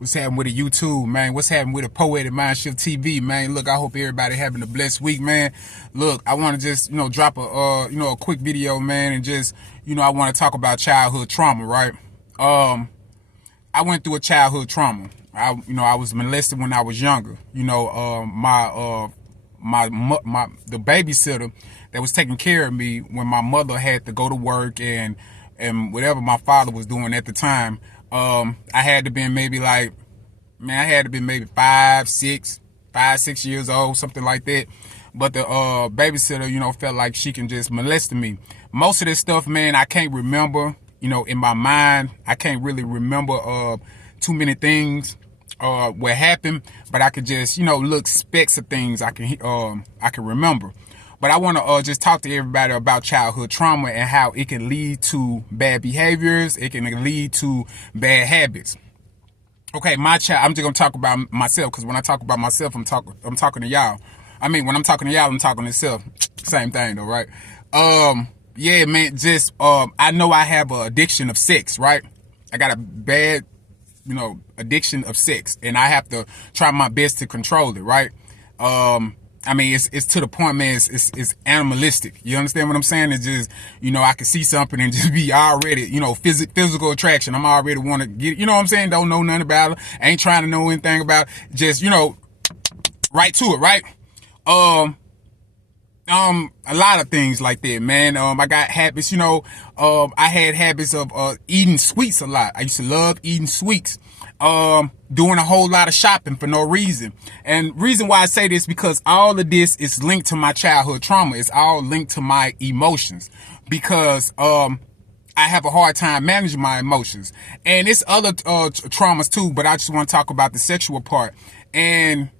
What's happening with the YouTube, man? What's happening with the Poetic Mindshift TV, man? Look, I hope everybody having a blessed week, man. Look, I want to just, drop a quick video, man, and just, I want to talk about childhood trauma, right? I went through a childhood trauma. I was molested when I was younger. The babysitter that was taking care of me when my mother had to go to work and whatever my father was doing at the time, I had to be maybe maybe 5, 6 years old, something like that. But the babysitter, felt like she can just molest me. Most of this stuff, man, I can't remember. In my mind, I can't really remember too many things what happened, but I could just look specks of things I can remember. But I want to just talk to everybody about childhood trauma and how it can lead to bad behaviors. It can lead to bad habits. Okay, I'm just gonna talk about myself, because when I talk about myself, I'm talking to y'all. I mean, when I'm talking to y'all, I'm talking to self. Same thing, though, right? Yeah, man. Just I know I have an addiction of sex, right? I got a bad, addiction of sex, and I have to try my best to control it, right? I mean, it's to the point, man, it's animalistic. You understand what I'm saying? It's just, I can see something and just be already, physical attraction. I'm already want to get, what I'm saying? Don't know nothing about it. Ain't trying to know anything about it. Just, right to it, right? A lot of things like that, man. I got habits, I had habits of, eating sweets a lot. I used to love eating sweets. Doing a whole lot of shopping for no reason. And reason why I say this, because all of this is linked to my childhood trauma. It's all linked to my emotions, because, I have a hard time managing my emotions. And it's other, traumas too, but I just want to talk about the sexual part. And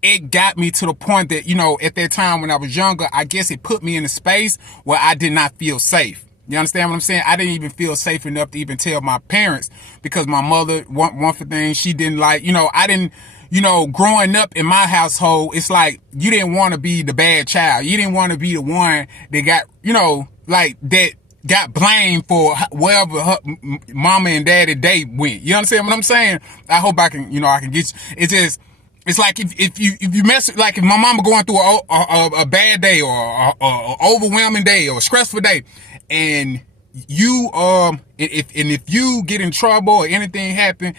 it got me to the point that, at that time when I was younger, I guess it put me in a space where I did not feel safe. You understand what I'm saying? I didn't even feel safe enough to even tell my parents, because my mother, one for things, she didn't like, I didn't, growing up in my household, it's like you didn't want to be the bad child. You didn't want to be the one that got, that got blamed for wherever her mama and daddy day went. You understand what I'm saying? I hope I can, I can get you. It's like if you mess, like if my mama going through a bad day or a overwhelming day or a stressful day, and if you get in trouble or anything happen,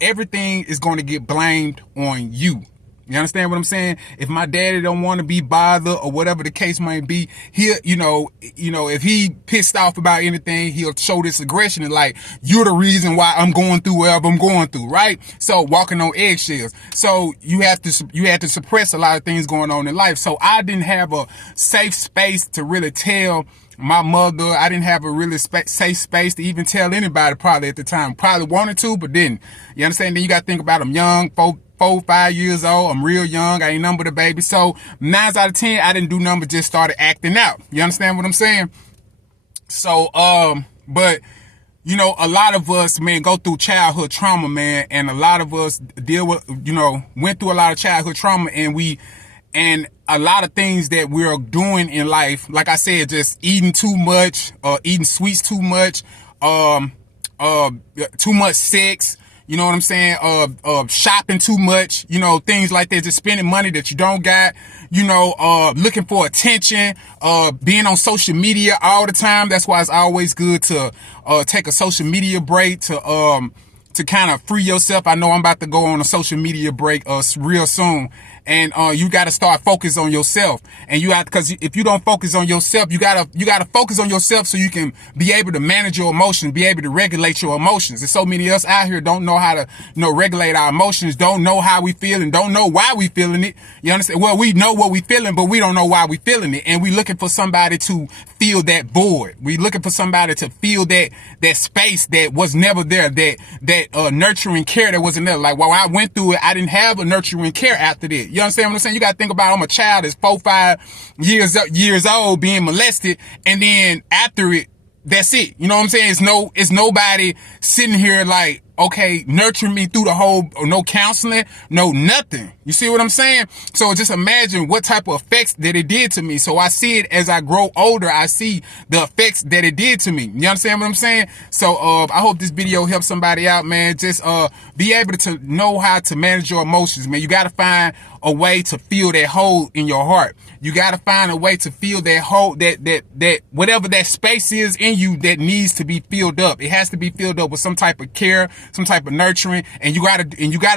everything is going to get blamed on you. You understand what I'm saying? If my daddy don't want to be bothered or whatever the case might be, he'll, if he pissed off about anything, he'll show this aggression and like, you're the reason why I'm going through whatever I'm going through, right? So walking on eggshells. So you had to suppress a lot of things going on in life. So I didn't have a safe space to really tell my mother. I didn't have a really safe space to even tell anybody probably at the time. Probably wanted to, but didn't. You understand? Then you got to think about them young, 4, 5 years old. I'm real young. I ain't nothing but a baby. So 9 out of 10, I didn't do nothing but just started acting out. You understand what I'm saying? So, but a lot of us, man, go through childhood trauma, man. And a lot of us deal with, went through a lot of childhood trauma, and a lot of things that we're doing in life, like I said, just eating too much, eating sweets too much, too much sex, you know what I'm saying? Shopping too much, things like that, just spending money that you don't got, looking for attention, being on social media all the time. That's why it's always good to, take a social media break to kind of free yourself. I know I'm about to go on a social media break, real soon. And, you gotta start focus on yourself. And cause if you don't focus on yourself, you gotta focus on yourself so you can be able to manage your emotions, be able to regulate your emotions. There's so many of us out here don't know how to, regulate our emotions, don't know how we feel and don't know why we feeling it. You understand? Well, we know what we feeling, but we don't know why we feeling it. And we looking for somebody to fill that void. We looking for somebody to fill that space that was never there, that nurturing care that wasn't there. Like, while I went through it, I didn't have a nurturing care after that. You understand what I'm saying? You got to think about, I'm a child that's 4, 5 years old being molested. And then after it, that's it. You know what I'm saying? It's nobody sitting here like, okay, nurturing me through the whole, no counseling, no nothing. You see what I'm saying? So just imagine what type of effects that it did to me. So I see it as I grow older. I see the effects that it did to me. You understand what I'm saying? So I hope this video helps somebody out, man. Just be able to know how to manage your emotions, man. You got to find a way to fill that hole in your heart. You got to find a way to fill that hole, that whatever that space is in you that needs to be filled up. It has to be filled up with some type of care, some type of nurturing, and you gotta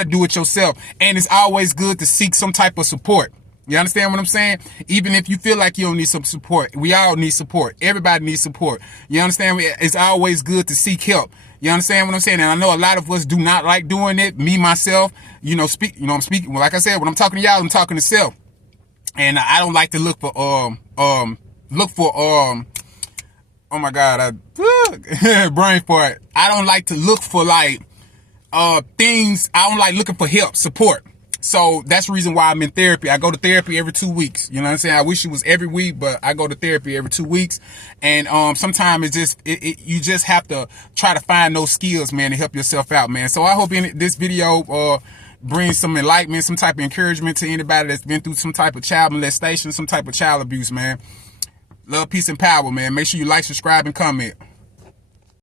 do it yourself. And it's always good to seek some type of support. You understand what I'm saying? Even if you feel like you don't need some support, we all need support. Everybody needs support. You understand? It's always good to seek help. You understand what I'm saying? And I know a lot of us do not like doing it. Me, myself, I'm speaking. Well, like I said, when I'm talking to y'all, I'm talking to self. And I don't like to look for, oh my God, brain fart. I don't like to look for things. I don't like looking for help, support. So that's the reason why I'm in therapy. I go to therapy every 2 weeks. You know what I'm saying? I wish it was every week, but I go to therapy every 2 weeks. And sometimes it's just you just have to try to find those skills, man, to help yourself out, man. So I hope this video brings some enlightenment, some type of encouragement to anybody that's been through some type of child molestation, some type of child abuse, man. Love, peace, and power, man. Make sure you like, subscribe, and comment.